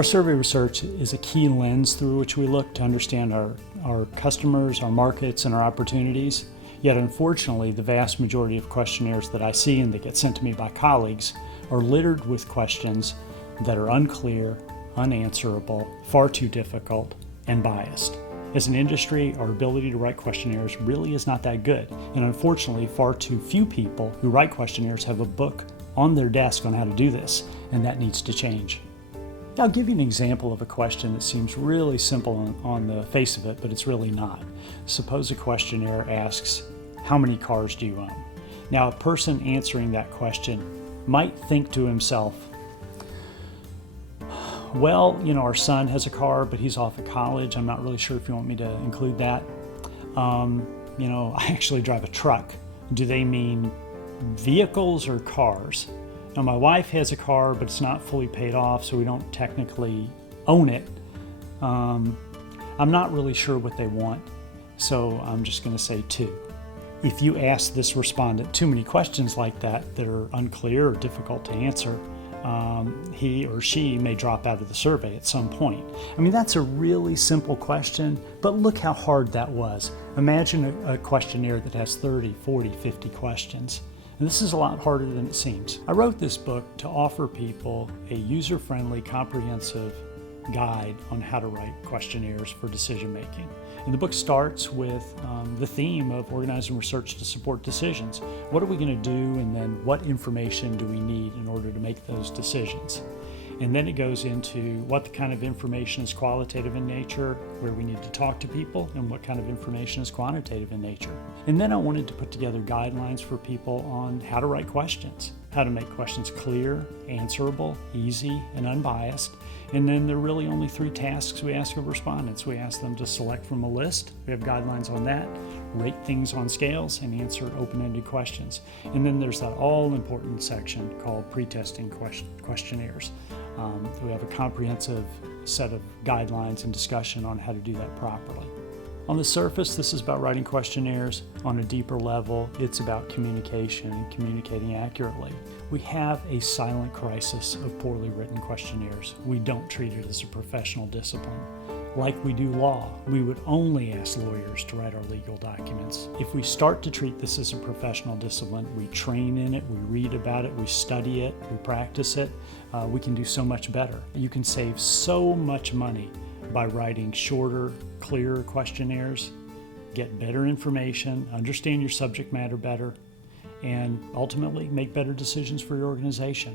Our survey research is a key lens through which we look to understand our customers, our markets, and our opportunities. Yet unfortunately, the vast majority of questionnaires that I see and that get sent to me by colleagues are littered with questions that are unclear, unanswerable, far too difficult, and biased. As an industry, our ability to write questionnaires really is not that good. And unfortunately, far too few people who write questionnaires have a book on their desk on how to do this, and that needs to change. I'll give you an example of a question that seems really simple on the face of it, but it's really not. Suppose a questionnaire asks, how many cars do you own? Now, a person answering that question might think to himself, well, our son has a car, but he's off at college. I'm not really sure if you want me to include that. I actually drive a truck. Do they mean vehicles or cars? Now, my wife has a car, but it's not fully paid off, so we don't technically own it. I'm not really sure what they want, so I'm just going to say 2. If you ask this respondent too many questions like that are unclear or difficult to answer, he or she may drop out of the survey at some point. That's a really simple question, but look how hard that was. Imagine a questionnaire that has 30, 40, 50 questions. And this is a lot harder than it seems. I wrote this book to offer people a user-friendly, comprehensive guide on how to write questionnaires for decision making. And the book starts with the theme of organizing research to support decisions. What are we going to do, and then what information do we need in order to make those decisions? And then it goes into what kind of information is qualitative in nature, where we need to talk to people, and what kind of information is quantitative in nature. And then I wanted to put together guidelines for people on how to write questions, how to make questions clear, answerable, easy, and unbiased. And then there are really only 3 tasks we ask of respondents. We ask them to select from a list. We have guidelines on that, rate things on scales, and answer open-ended questions. And then there's that all-important section called pre-testing questionnaires. We have a comprehensive set of guidelines and discussion on how to do that properly. On the surface, this is about writing questionnaires. On a deeper level, it's about communication and communicating accurately. We have a silent crisis of poorly written questionnaires. We don't treat it as a professional discipline. Like we do law, we would only ask lawyers to write our legal documents. If we start to treat this as a professional discipline, we train in it, we read about it, we study it, we practice it, we can do so much better. You can save so much money by writing shorter, clearer questionnaires, get better information, understand your subject matter better, and ultimately make better decisions for your organization.